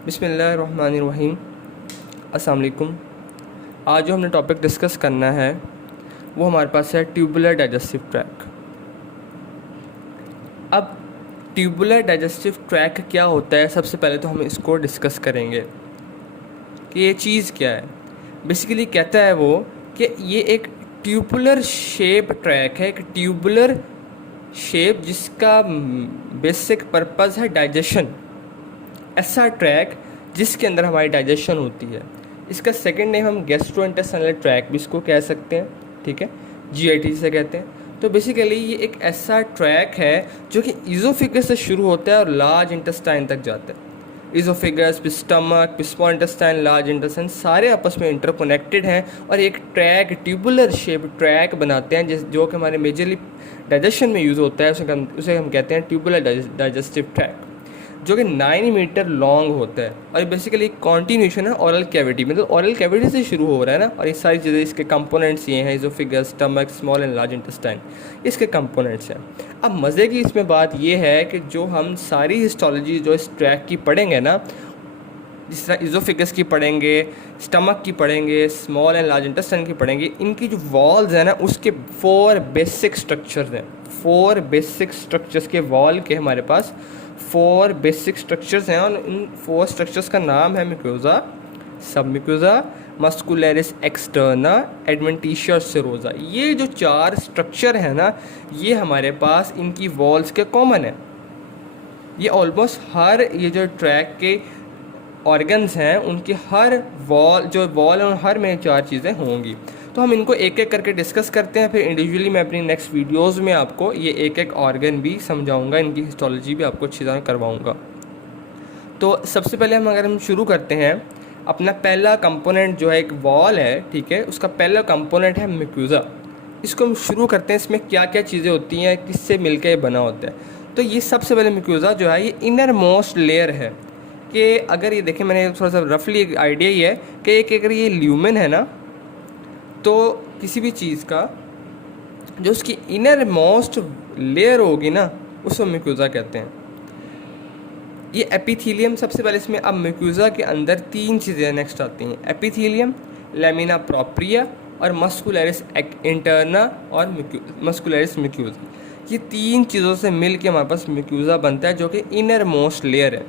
बिस्मिल्लाहिर्रहमानिर्रहीम। अस्सलाम वालेकुम। आज जो हमने टॉपिक डिस्कस करना है वो हमारे पास है ट्यूबुलर डाइजेस्टिव ट्रैक। अब ट्यूबुलर डाइजेस्टिव ट्रैक क्या होता है, सबसे पहले तो हम इसको डिस्कस करेंगे कि ये चीज़ क्या है। बेसिकली कहता है वो कि ये एक ट्यूबुलर शेप ट्रैक है, एक ट्यूबुलर शेप जिसका बेसिक पर्पस है डाइजेशन। ऐसा ट्रैक जिसके अंदर हमारी डाइजेशन होती है। इसका सेकंड नेम हम गैस्ट्रोइंटेस्टाइनल ट्रैक भी इसको कह सकते हैं, ठीक है, जीआईटी से कहते हैं। तो बेसिकली ये एक ऐसा ट्रैक है जो कि ईज़ोफेगस से शुरू होता है और लार्ज इंटेस्टाइन तक जाता है। Oesophagus, stomach, small intestine, large intestine सारे आपस में इंटरकनेक्टेड हैं और एक ट्रैक, ट्यूबुलर शेप ट्रैक बनाते हैं जो कि हमारे मेजरली डाइजेशन में यूज़ होता है। उसे हम कहते हैं ट्यूबुलर डाइजेस्टिव ट्रैक, जो कि 9 मीटर लॉन्ग होता है और बेसिकली एक कॉन्टिन्यूशन है ऑरल कैविटी, मतलब ऑरल कैविटी से शुरू हो रहा है ना। और ये सारी चीज़ें, इसके कंपोनेंट्स ये हैं, oesophagus, stomach, small and large intestine, इसके कंपोनेंट्स हैं। अब मज़े की इसमें बात ये है कि जो हम सारी हिस्टोलॉजी जो इस ट्रैक की पढ़ेंगे ना, जिस तरह ईज़ोफेगस की पढ़ेंगे, स्टमक की पढ़ेंगे, स्मॉल एंड लार्ज इंटेस्टाइन की पढ़ेंगे, इनकी जो वॉल्स हैं ना उसके 4 बेसिक स्ट्रक्चर्स हैं। 4 बेसिक स्ट्रक्चर्स के वॉल के हमारे पास 4 बेसिक स्ट्रक्चर्स हैं और इन 4 स्ट्रक्चर्स का नाम है mucosa, submucosa, muscularis externa, adventitia और सेरोसा। ये जो 4 स्ट्रक्चर है ना, ये हमारे पास इनकी वॉल्स के कॉमन है। ये ऑलमोस्ट हर ये जो ट्रैक के ऑर्गन्स हैं उनकी हर वॉल और हर में 4 चीज़ें होंगी। तो हम इनको एक एक करके डिस्कस करते हैं, फिर इंडिविजुअली मैं अपनी नेक्स्ट वीडियोस में आपको ये एक एक ऑर्गन भी समझाऊंगा, इनकी हिस्टोलॉजी भी आपको अच्छी तरह करवाऊंगा। तो सबसे पहले अगर हम शुरू करते हैं, अपना पहला कंपोनेंट जो है एक वॉल है, ठीक है, उसका पहला कंपोनेंट है म्यूकोसा। इसको हम शुरू करते हैं, इसमें क्या क्या चीज़ें होती हैं, किससे मिलकर बना होता है। तो ये सबसे पहले म्यूकोसा जो है ये इनर मोस्ट लेयर है। कि अगर ये देखें, मैंने थोड़ा सा रफली एक आइडिया ही है कि अगर ये ल्यूमेन है ना, तो किसी भी चीज़ का जो उसकी इनर मोस्ट लेयर होगी ना उसको म्यूकोसा कहते हैं। ये एपिथेलियम सबसे पहले इसमें। अब म्यूकोसा के अंदर 3 चीज़ें नेक्स्ट आती हैं, एपिथेलियम, लैमिना प्रोप्रिया और मस्कुलरिस इंटरना और मस्कुलरिस म्यूकोसा। ये 3 चीज़ों से मिल के हमारे पास म्यूकोसा बनता है जो कि इनर मोस्ट लेयर है।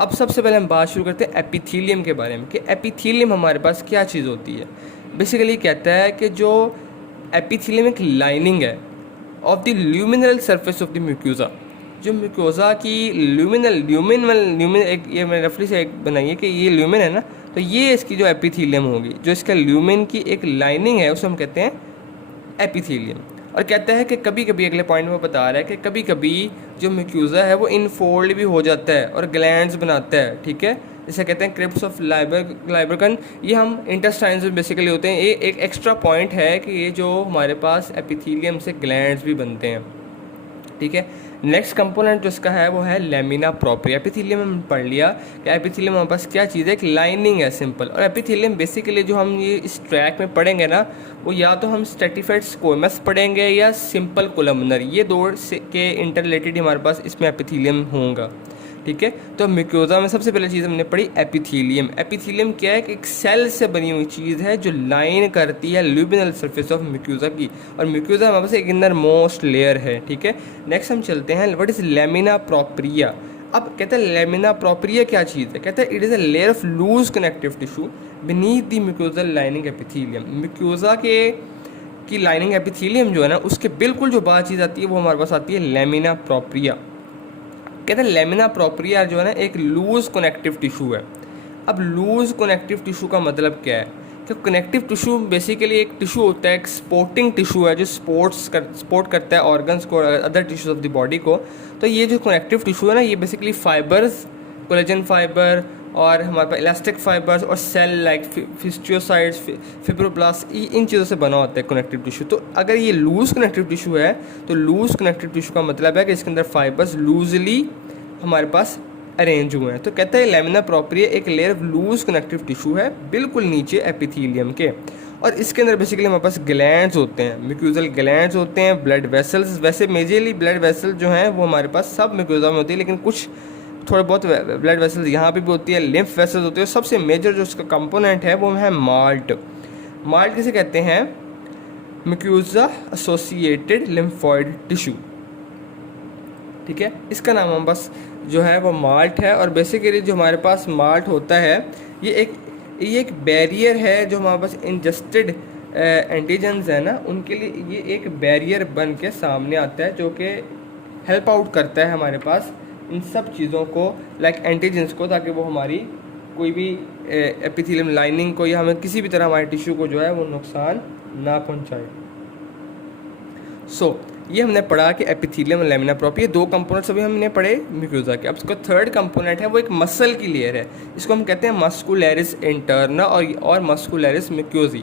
अब सबसे पहले हम बात शुरू करते हैं एपिथेलियम के बारे में कि एपिथेलियम हमारे पास क्या चीज़ होती है। बेसिकली कहता है कि जो एपिथेलियम एक लाइनिंग है of the luminal surface of the mucosa. जो म्यूकोसा की ल्यूमिन एक, ये मैं रफली से एक बनाइए कि ये ल्यूमिन है ना, तो ये इसकी जो एपिथेलियम होगी, जो इसका ल्यूमिन की एक लाइनिंग है उसे हम कहते हैं एपिथेलियम। और कहता है कि कभी कभी, अगले पॉइंट में बता रहा है कि कभी कभी जो म्यूकोसा है वो इनफोल्ड भी हो जाता है और ग्लैंड्स बनाता है, ठीक है, इसे कहते हैं क्रिप्स ऑफ लाइब्रिकन। ये हम इंटेस्टाइन्स में बेसिकली होते हैं। ये एक एक्स्ट्रा पॉइंट है कि ये जो हमारे पास एपिथेलियम से ग्लैंड्स भी बनते हैं, ठीक है। नेक्स्ट कंपोनेंट जो इसका है वो है लैमिना प्रोप्रिया। एपिथेलियम में पढ़ लिया कि एपिथेलियम हमारे पास क्या चीज़ है, एक लाइनिंग है, सिंपल। और एपिथेलियम बेसिकली जो हम ये इस ट्रैक में पढ़ेंगे ना, वो या तो हम स्ट्रेटिफाइड स्क्वैमस पढ़ेंगे या सिंपल कोलमनर, ये 2 के इंटर रिलेटेड हमारे पास इसमें एपिथेलियम होगा, ठीक है। तो म्यूकोसा में सबसे पहले चीज़ हमने पढ़ी एपिथेलियम। एपिथेलियम क्या है कि एक सेल से बनी हुई चीज़ है जो लाइन करती है ल्यूमिनल सरफेस ऑफ म्यूकोसा की, और म्यूकोसा हमारे पास एक इनर मोस्ट लेयर है, ठीक है। नेक्स्ट हम चलते हैं, व्हाट इज लैमिना प्रोप्रिया। अब कहते हैं लैमिना प्रोप्रिया क्या चीज़ है, कहते हैं it is a layer of loose connective tissue beneath the mucosal lining epithelium. Mucosa के की लाइनिंग एपिथेलियम जो है ना, उसके बिल्कुल जो बात चीज़ आती है वो हमारे पास आती है लैमिना प्रोप्रिया। कहते हैं लैमिना प्रोप्रिया जो है ना एक लूज कनेक्टिव टिश्यू है। अब लूज कनेक्टिव टिश्यू का मतलब क्या है कि कनेक्टिव टिश्यू बेसिकली एक टिश्यू होता है, एक सपोर्टिंग टिश्यू है जो सपोर्ट करता है ऑर्गन्स को, other tissues of the body को। तो ये जो कनेक्टिव टिश्यू है ना, ये बेसिकली फाइबर्स, कोलेजन फाइबर और हमारे पास इलास्टिक फाइबर्स और सेल लाइक फिस्टियोसाइड्स, फिब्रोब्लास्ट, इन चीज़ों से बना होता है कनेक्टिव टिश्यू। तो अगर ये लूज कनेक्टिव टिश्यू है तो लूज कनेक्टिव टिश्यू का मतलब है कि इसके अंदर फाइबर्स लूजली हमारे पास अरेंज हुए हैं। तो कहता है लैमिना प्रोप्रिया एक layer of loose connective tissue है बिल्कुल नीचे एपिथेलियम के, और इसके अंदर बेसिकली हमारे पास ग्लैंड्स होते हैं, म्यूकोसल ग्लैंड्स होते हैं, ब्लड वेसल्स। वैसे मेजरली ब्लड वेसल जो हैं वो हमारे पास सब म्यूकोसा में होती है, लेकिन कुछ थोड़े बहुत ब्लड वेसल्स यहाँ पे भी होती है, लिम्फ वेसल्स होती है। सबसे मेजर जो उसका कंपोनेंट है वो है माल्ट। माल्ट किसे कहते हैं? म्यूकोसा एसोसिएटेड लिम्फोइड टिश्यू, ठीक है। इसका नाम हम बस जो है वो माल्ट है। और बेसिकली जो हमारे पास माल्ट होता है ये एक बैरियर है जो हमारे पास इंजेस्टेड एंटीजन्स है ना, उनके लिए ये एक बैरियर बन के सामने आता है जो कि हेल्प आउट करता है हमारे पास इन सब चीज़ों को, लाइक एंटीजन्स को, ताकि वो हमारी कोई भी एपिथेलियम लाइनिंग को या हमें किसी भी तरह हमारे टिश्यू को जो है वो नुकसान ना पहुंचाए। ये हमने पढ़ा कि एपिथेलियम और लैमिना प्रोपिया दो कंपोनेंट्स अभी हमने पढ़े म्यूकोसा के। अब इसका थर्ड कंपोनेंट है वो एक मसल की लेयर है, इसको हम कहते हैं मस्कुलरिस इंटरना और मस्कुलरिस म्यूकोसी।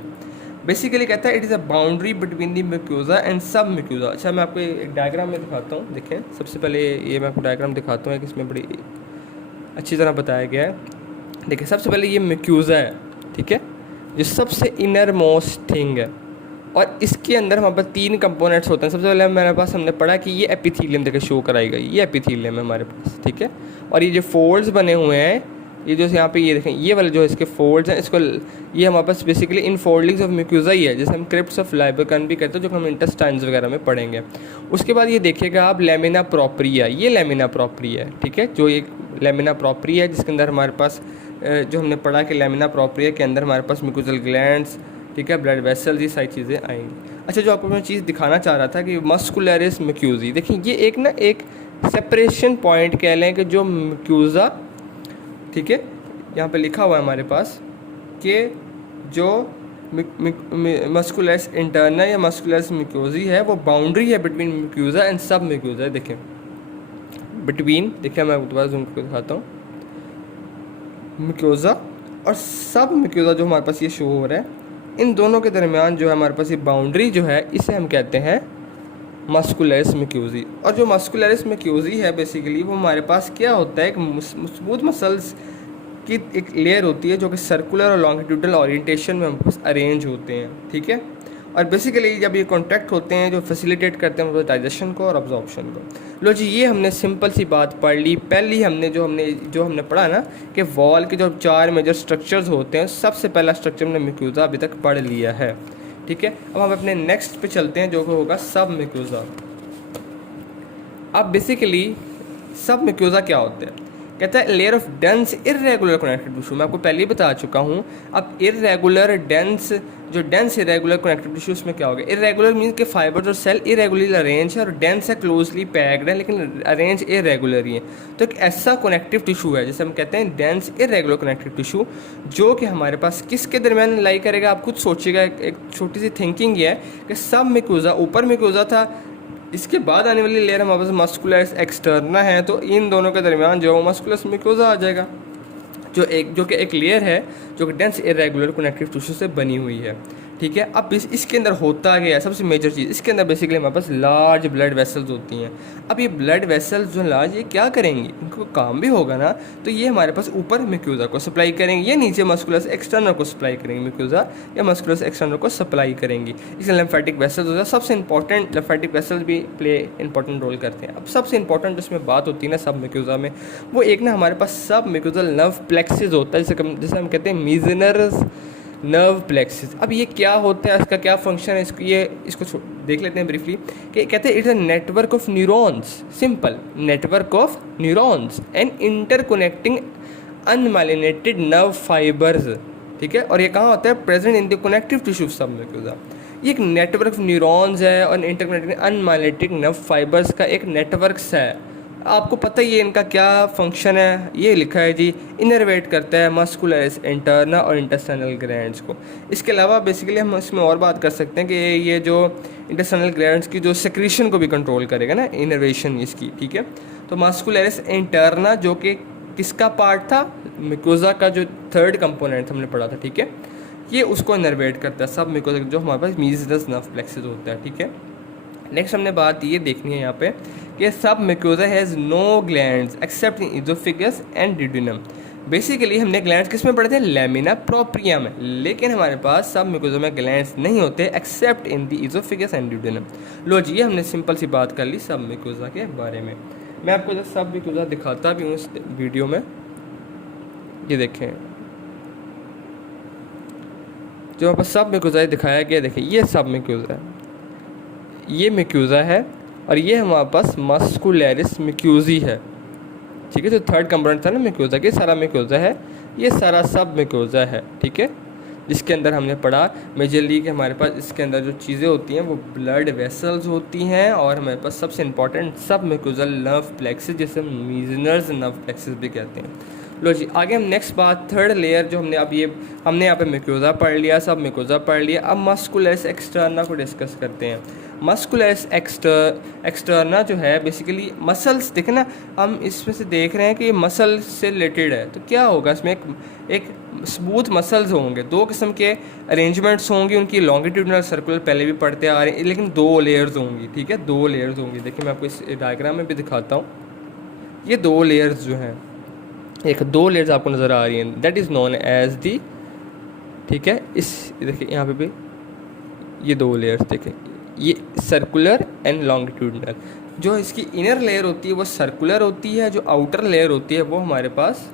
बेसिकली कहता है it is a boundary between the mucosa and सब म्यूकोसा। अच्छा, मैं आपको एक डायग्राम में दिखाता हूँ। देखें, सबसे पहले ये मैं आपको डायग्राम दिखाता हूँ कि इसमें बड़ी अच्छी तरह बताया गया है। देखिए, सबसे पहले ये म्यूकोसा है, ठीक है, जो सबसे इनर मोस्ट थिंग है, और इसके अंदर हमारे पास तीन कंपोनेंट्स होते हैं। सबसे पहले मेरे पास हमने पढ़ा कि ये एपिथेलियम देखिए शो कराई गई, ये एपिथेलियम है हमारे पास, ठीक है। और ये जो फोल्ड्स बने हुए हैं, ये जो यहाँ पे ये देखें, ये वाले जो इसके फोल्ड्स हैं, इसको ये हमारे पास basically in foldings of mucosa ही है, जैसे हम क्रिप्ट्स ऑफ लाइबोकन भी कहते हैं, जो हम इंटेस्टाइन्स वगैरह में पढ़ेंगे। उसके बाद ये देखिएगा आप लैमिना प्रोप्रिया, ये लैमिना प्रोप्रिया है, ठीक है, जो एक लैमिना प्रोप्रिया है जिसके अंदर हमारे पास जो हमने पढ़ा कि लैमिना प्रोप्रिया के अंदर हमारे पास म्यूकोसल ग्लैंड्स, ठीक है, ब्लड वेसल्स, ये सारी चीज़ें आएंगी। अच्छा, जो आपको मैं चीज़ दिखाना चाह रहा था कि मस्कुलरिस म्यूकोसी, देखिए ये एक ना एक सेपरेशन पॉइंट कह लें कि जो म्यूकोसा, ठीक है, यहाँ पे लिखा हुआ है हमारे पास कि जो मस्कुलरिस इंटरना या मस्कुलरिस म्यूकोसी है वो बाउंड्री है बिटवीन म्यूकोसा एंड सब म्यूकोसा। देखें बिटवीन, देखिए मैं दोबारा जूम करके दिखाता हूँ, म्यूकोसा और सब म्यूकोसा जो हमारे पास ये शो हो रहा है, इन दोनों के दरमियान जो है हमारे पास ये बाउंड्री जो है इसे हम कहते हैं मस्कुलरिस म्यूकोसी। और जो मस्कुलरिस म्यूकोसी है बेसिकली वो हमारे पास क्या होता है, एक स्मूथ मसल्स की एक लेयर होती है जो कि सर्कुलर और लॉन्गिट्यूडनल ओरिएंटेशन में हमारे पास अरेंज होते हैं, ठीक है। और बेसिकली जब ये कॉन्टैक्ट होते हैं जो फैसिलिटेट करते हैं डाइजेशन को और अब्जॉर्प्शन को। लो जी, ये हमने सिंपल सी बात पढ़ ली। पहली हमने जो हमने पढ़ा ना कि वॉल के जो 4 मेजर स्ट्रक्चर्स होते हैं, सबसे पहला स्ट्रक्चर हमने म्यूकोसा अभी तक पढ़ लिया है, ठीक है। अब हम अपने नेक्स्ट पे चलते हैं जो कि होगा सब म्यूकोसा। अब बेसिकली सब म्यूकोसा क्या होते हैं? कहता है layer of dense irregular connective tissue. मैं आपको पहले ही बता चुका हूँ। अब इरेगुलर डेंस, जो डेंस इरेगुलर कनेक्टिव टिश्यू, उसमें क्या होगा? इरेगुलर मीन्स के फाइबर्स और सेल इरेगुलरली अरेंज है, और डेंस है क्लोजली पैक्ड है, लेकिन अरेंज इरेगुलर ही है। तो एक ऐसा कनेक्टिव टिश्यू है जिसे हम कहते हैं डेंस इरेगुलर कनेक्टिव टिश्यू, जो कि हमारे पास किसके दरमियान लाई करेगा? आप खुद सोचिएगा, एक छोटी सी थिंकिंग ये है कि सब म्यूकोसा, ऊपर म्यूकोसा था, इसके बाद आने वाली लेयर हमारे पास मस्कुलरिस एक्सटर्ना है, तो इन दोनों के दरमियान जो मस्कुलरिस म्यूकोसा आ जाएगा, जो कि एक लेयर है जो कि डेंस इरेगुलर कनेक्टिव टिश्यू से बनी हुई है, ठीक है। अब इसके अंदर होता क्या है? सबसे मेजर चीज़ इसके अंदर बेसिकली हमारे पास लार्ज ब्लड वेसल्स होती हैं। अब ये ब्लड वेसल्स जो लार्ज, ये क्या करेंगी? इनको काम भी होगा ना, तो ये हमारे पास ऊपर म्यूकोसा को सप्लाई करेंगे, या नीचे मस्कुलस एक्सटर्नल को सप्लाई करेंगे। म्यूकोसा या मस्कुलस एक्सटर्नल को सप्लाई करेंगी। इसलिए लिम्फेटिक वेसल्स होता है, सबसे इंपॉर्टेंट लिम्फेटिक वेसल्स भी प्ले इंपॉर्टेंट रोल करते हैं। अब सबसे इंपॉर्टेंट जिसमें बात होती है ना सब म्यूकोसा में, वो एक ना हमारे पास सब म्यूकोसल नर्व प्लेक्सिस होता है, जिसे हम कहते हैं मीजेनरस नर्व प्लेक्सिस। अब ये क्या होता है, इसका क्या फंक्शन है, इसको देख लेते हैं ब्रीफली। कि कहते हैं it's a network of neurons, simple network of neurons and interconnecting unmyelinated nerve fibres, ठीक है। और ये कहाँ होता है? Present in the connective tissue सब म्यूकोसा। ये एक नेटवर्क ऑफ न्यूरॉन्स है और इंटरकनेक्टिंग अनमाइलिनेटेड नर्व फाइबर्स का एक नेटवर्क्स है। आपको पता ही है इनका क्या फंक्शन है, ये लिखा है जी, इनर्वेट करता है मस्कुलरिस इंटरना और इंटेस्टाइनल ग्लैंड्स को। इसके अलावा बेसिकली हम इसमें और बात कर सकते हैं कि ये जो इंटेस्टाइनल ग्लैंड्स की जो सेक्रीशन को भी कंट्रोल करेगा ना, इनर्वेशन इसकी, ठीक है। तो मस्कुलरिस इंटरना जो कि किसका पार्ट था? म्यूकोसा का जो थर्ड कंपोनेंट हमने पढ़ा था, ठीक है, ये उसको इनर्वेट करता है सब म्यूकोसा, जो हमारे पास मीजेनरस नर्व प्लेक्सिस होता है, ठीक है। नेक्स्ट हमने बात ये देखनी है यहाँ पे कि submucosa has no glands except in oesophagus and duodenum. Basically हमने ग्लैंड्स किस में पढ़े थे? लैमिना प्रोप्रिया में, लेकिन हमारे पास सब म्यूकोसा में ग्लैंड्स नहीं होते except in the oesophagus and duodenum. लो जी, ये हमने सिंपल सी बात कर ली सब म्यूकोसा के बारे में। मैं आपको जब सब म्यूकोजा दिखाता भी हूँ इस वीडियो में। ये देखें, जो यहाँ पर सब म्यूकोजा दिखाया गया, देखें ये सब म्यूकोजा है, ये म्यूकोजा है, और ये हमारे पास मस्कुलरिस म्यूकोजी है। ठीक है, जो थर्ड कंपोनेंट था ना म्यूकोजा के, सारा म्यूकोजा है, ये सारा सब म्यूकोजा है। ठीक है, जिसके अंदर हमने पढ़ा मेजरली कि हमारे पास इसके अंदर जो चीज़ें होती हैं वो ब्लड वेसल्स होती हैं, और हमारे पास सबसे इंपॉर्टेंट सब म्यूकोजल नर्व प्लेक्सेस, जिसे मीजनर्स नर्व प्लेक्सेस भी कहते हैं। लो जी, आगे हम नेक्स्ट बात थर्ड लेयर जो हमने अब ये हमने यहाँ पे म्यूकोजा पढ़ लिया, सब म्यूकोजा पढ़ लिया। अब मस्कुलरिस एक्सटर्ना को डिस्कस करते हैं। मस्कुलरिस एक्सटर्ना जो है बेसिकली मसल्स, देखें ना, हम इसमें से देख रहे हैं कि ये मसल से रिलेटेड है, तो क्या होगा इसमें एक स्मूथ मसल्स होंगे, दो किस्म के अरेंजमेंट्स होंगी उनकी, लॉन्गिट्यूडनल सर्कुलर पहले भी पढ़ते आ रहे हैं, लेकिन दो लेयर्स होंगी। ठीक है, दो लेयर्स होंगी। देखिए मैं आपको इस डायग्राम में भी दिखाता हूँ, ये दो लेयर्स जो हैं, एक दो लेयर्स आपको नज़र आ रही हैं, that is known as the. ठीक है, इस देखिए यहाँ पे भी ये दो लेयर्स देखें, ये सर्कुलर एंड लॉन्गिट्यूडनल। जो इसकी इनर लेयर होती है वो सर्कुलर होती है, जो आउटर लेयर होती है वो हमारे पास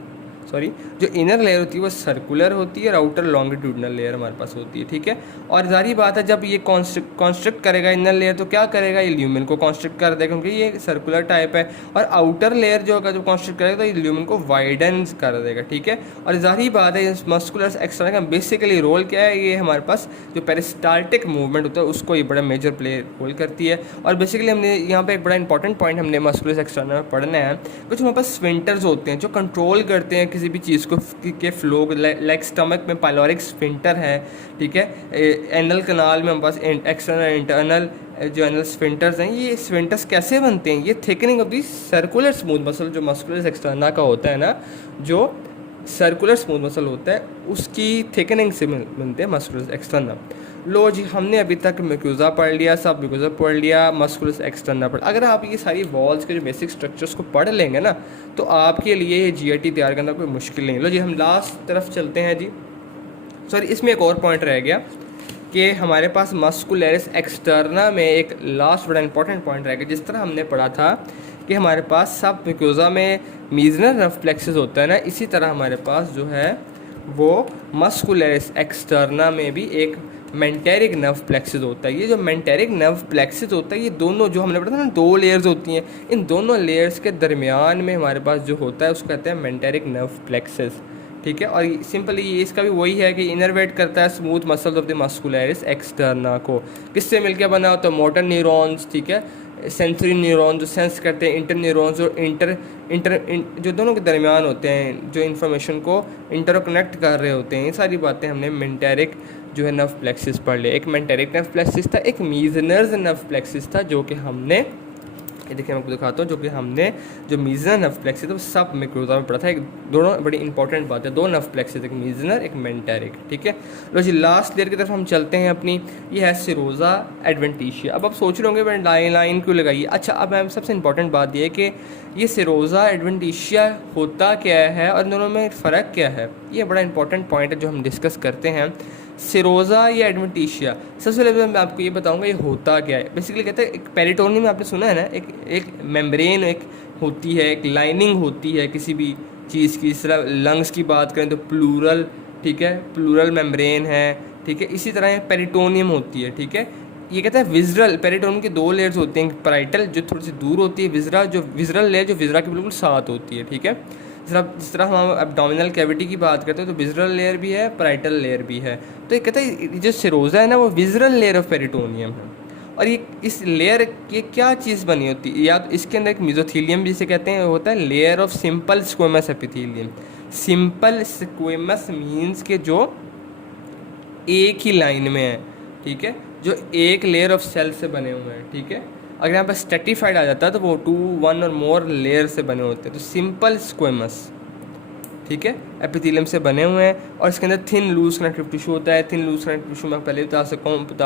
जो इनर लेयर होती है वो सर्कुलर होती है, और आउटर लॉन्गिट्यूडनल लेयर हमारे पास होती है। ठीक है, और जारी बात है जब ये कॉन्स्ट्रक्ट करेगा इनर लेयर, तो क्या करेगा, ये ल्यूमेन को कॉन्स्ट्रक्ट कर देगा, क्योंकि ये सर्कुलर टाइप है, और आउटर लेयर जो होगा, जो कॉन्स्ट्रक्ट करेगा, तो ये ल्यूमेन को वाइडन कर देगा। ठीक है, और जारी बात है मस्कुलर एक्सटर्ना का बेसिकली रोल क्या है, ये हमारे पास जो पेरिस्टाल्टिक मूवमेंट होता है उसको ये बड़ा मेजर प्ले रोल करती है। और बेसिकली हमने यहाँ पे एक बड़ा इंपॉर्टेंट पॉइंट हमने मस्कुलर एक्सटर्ना में पढ़ना है, कुछ हमारे पास स्फिंक्टर्स होते हैं जो कंट्रोल करते हैं किसी भी चीज़ को के फ्लो, लाइक स्टमक में पाइलोरिक स्फिंक्टर है। ठीक है, एनल कनाल में हमारे पास एक्सटर्नल इंटरनल जो एनल स्फिंक्टर्स हैं, ये स्फिंक्टर्स कैसे बनते हैं, ये thickening of the circular smooth muscle, जो मस्कुलर एक्सटर्ना का होता है ना, जो सर्कुलर स्मूथ मसल होता है उसकी थिकनिंग से बनते हैं मस्कुलर एक्सटर्ना। लो जी, हमने अभी तक म्यूकोजा पढ़ लिया, सब म्यूकोजा पढ़ लिया, मस्कुलर एक्सटर्ना पढ़। अगर आप ये सारी वॉल्स के जो बेसिक स्ट्रक्चर्स को पढ़ लेंगे ना, तो आपके लिए ये जीआईटी तैयार करना कोई मुश्किल नहीं। लो जी, हम लास्ट तरफ चलते हैं जी। सॉरी, इसमें एक और पॉइंट रह गया कि हमारे पास मस्कुलरिस एक्सटर्ना में एक लास्ट बड़ा इंपॉर्टेंट पॉइंट रह गया। जिस तरह हमने पढ़ा था कि हमारे पास सब म्यूकोजा में मीजनर नर्व प्लेक्सेस होता है ना, इसी तरह हमारे पास जो है वो मस्कुलरिस एक्सटर्ना में भी एक मेंटेरिक नर्व प्लेक्सेस होता है। ये जो मेंटेरिक नर्व प्लेक्सेस होता है, ये दोनों जो हमने पढ़ा था ना, दो लेयर्स होती हैं, इन दोनों लेयर्स के दरमियान में हमारे पास जो होता है उसको कहते हैं मेंटेरिक नर्व प्लेक्सेस। ठीक है, और सिंपली ये इसका भी वही है कि इनरवेट करता है smooth muscles of the muscularis externa को। किससे मिलकर बना होता है, मोटर न्यूरॉन्स। ठीक है, सेंसरी न्यूरॉन जो सेंस करते हैं, इंटर न्यूरॉन्स जो जो दोनों के दरमियान होते हैं, जो इन्फॉर्मेशन को इंटरकनेक्ट कर रहे होते हैं। ये सारी बातें हमने मेंटेरिक जो है नर्व प्लेक्सिस पढ़ लिया। एक मेंटेरिक नर्व प्लेक्सिस था, एक मीजनर्स नर्व प्लेक्सिस था, जो कि हमने, ये देखिए मैं आपको दिखाता हूँ, जो कि हमने जो मीजनर नर्व प्लेक्सिस तो सब म्यूकोजा में पढ़ा था। एक दोनों बड़ी इंपॉर्टेंट बात है, दो नर्व प्लेक्सिस, एक मीजनर एक मेंटेरिक। ठीक है, लो जी, लास्ट लेयर की तरफ हम चलते हैं अपनी। ये है सिरोजा एडवेंटिशिया। अब आप सोच रहे होंगे लाइन क्यों लगाइए। अच्छा, अब मैं सबसे इंपॉर्टेंट बात ये है कि ये सिरोजा एडवेंटिशिया होता क्या है और इन दोनों में फ़र्क क्या है, ये बड़ा इंपॉर्टेंट पॉइंट है जो हम डिस्कस करते हैं। सिरोजा या एडवेंटिशिया, सबसे पहले मैं आपको ये बताऊंगा ये होता क्या है। बेसिकली कहते हैं, एक पेरिटोनियम में आपने सुना है ना, एक मेम्ब्रेन एक होती है, एक लाइनिंग होती है किसी भी चीज़ की। इस तरह लंग्स की बात करें तो प्लूरल, ठीक है, प्लूरल मेम्ब्रेन है। ठीक है, इसी तरह पेरिटोनियम होती है। ठीक है, ये कहता है विजरल, पेरिटोनियम की दो लेयर्स होती हैं, पैराइटल जो थोड़ी सी दूर होती है, विजरल लेयर जो विजरा के बिल्कुल साथ होती है। ठीक है, जिस तरह हम एब्डोमिनल कैविटी की बात करते हैं तो विजरल लेयर भी है, पैराइटल लेयर भी है। तो ये कहता है जो सिरोजा है ना, वो विजरल लेयर ऑफ पेरिटोनियम है। और ये इस लेयर की क्या चीज़ बनी होती है, या तो इसके अंदर एक मेसोथीलियम जिसे कहते हैं होता है, layer of simple squamous epithelium. Simple squamous means के जो एक ही लाइन में है। ठीक है, जो एक लेयर ऑफ सेल से बने हुए हैं। ठीक है, अगर यहाँ पर स्ट्रेटिफाइड आ जाता है तो वो 2, 1 और मोर लेयर से बने होते हैं। तो सिंपल स्क्वेमस, ठीक है, एपिथेलियम से बने हुए हैं और इसके अंदर थिन लूज कनेक्टिव टिश्यू होता है। थिन लूज कनेक्टिव टिश्यू मैं पहले बता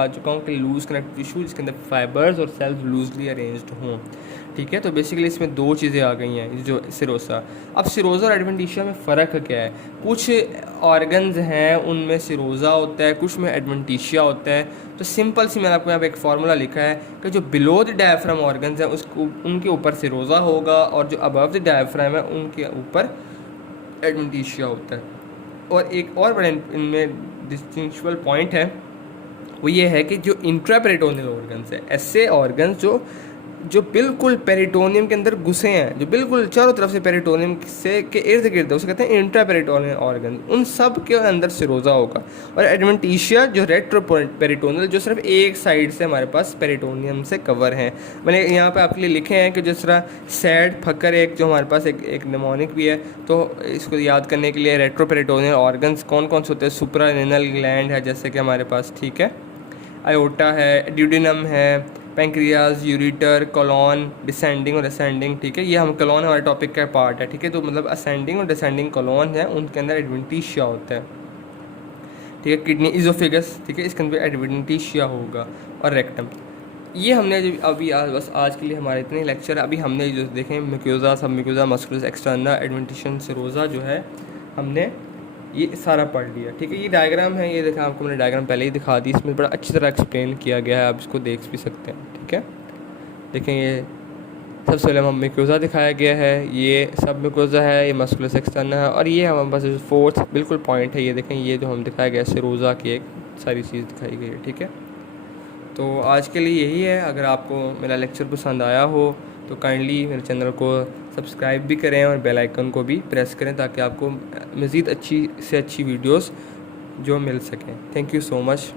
चुका हूँ कि लूज कनेक्टिव टिश्यू जिसके अंदर फाइबर्स और सेल्स लूजली अरेंज्ड हों। ठीक है, तो बेसिकली इसमें दो चीज़ें आ गई हैं जो सिरोसा। अब सिरोसा और एडवेंटिशिया में फ़र्क क्या है? कुछ ऑर्गन्स हैं उनमें सिरोसा होता है, कुछ में एडवेंटिशिया होता है। तो सिंपल सी मैंने आपको यहाँ पे एक फार्मूला लिखा है कि जो बिलो द डायफ्राम ऑर्गन्स हैं उसको उनके ऊपर सिरोसा होगा और जो अबव द डायफ्राम है उनके ऊपर एडवेंटिशिया होता है। और एक और बड़ा इनमें डिस्टिंक्शुअल पॉइंट है, वो ये है कि जो इंट्रापेरिटोनियल ऑर्गन्स है, ऐसे ऑर्गन्स जो बिल्कुल पेरिटोनियम के अंदर घुसे हैं, जो बिल्कुल चारों तरफ से पेरिटोनियम से के इर्द गिर्द, उसे कहते हैं इंट्रापेरिटोनियल ऑर्गन, उन सब के अंदर सिरोसा होगा। और एडवेंटिशिया जो रेट्रोपेरिटोनियल, जो सिर्फ एक साइड से हमारे पास पेरिटोनियम से कवर है। मैंने यहाँ पे आपके लिए लिखे हैं कि जिस तरह सैड फकर एक जो हमारे पास एक निमोनिक भी है, तो इसको याद करने के लिए रेट्रोपेरिटोनियल ऑर्गन्स कौन कौन से होते हैं? सुप्रारेनल ग्लैंड है जैसे कि हमारे पास, ठीक है, आयोटा है, ड्यूडेनम है, पैंक्रियाज, यूरिटर, कॉलोन, डिसेंडिंग और असेंडिंग। ठीक है, ये हम कॉलोन हमारे टॉपिक का पार्ट है। ठीक है, तो मतलब असेंडिंग और डिसेंडिंग कॉलोन है, उनके अंदर एडवेंटिशिया होता है। ठीक है, किडनी, इजोफेगस, ठीक है, इसके अंदर एडवेंटिशिया होगा और रेक्टम। ये हमने अभी बस आज के लिए हमारे इतने लेक्चर अभी हमने जो देखें, म्यूकोसा, सब म्यूकोसा, मस्कुलस एक्सटर्ना, एडवेंटिशियन, सिरोसा जो है हमने ये सारा पढ़ लिया। ठीक है, ये डायग्राम है, ये देखा आपको मैंने डायग्राम पहले ही दिखा दी, इसमें बड़ा अच्छी तरह एक्सप्लेन किया गया है, आप इसको देख भी सकते हैं। ठीक है, देखें ये सबसे पहले हम म्यूकोसा दिखाया गया है, ये सब म्यूकोसा है, ये मस्कुलस एक्सटर्ना है, और ये हमारे पास फोर्थ बिल्कुल पॉइंट है, ये देखें, ये जो हम दिखाया गया है सिरोसा की एक सारी चीज़ दिखाई गई है। ठीक है, तो आज के लिए यही है। अगर आपको मेरा लेक्चर पसंद आया हो तो काइंडली मेरे चैनल को सब्सक्राइब भी करें और बेल आइकन को भी प्रेस करें ताकि आपको मज़ीद अच्छी से अच्छी वीडियोस जो मिल सकें। Thank you so much.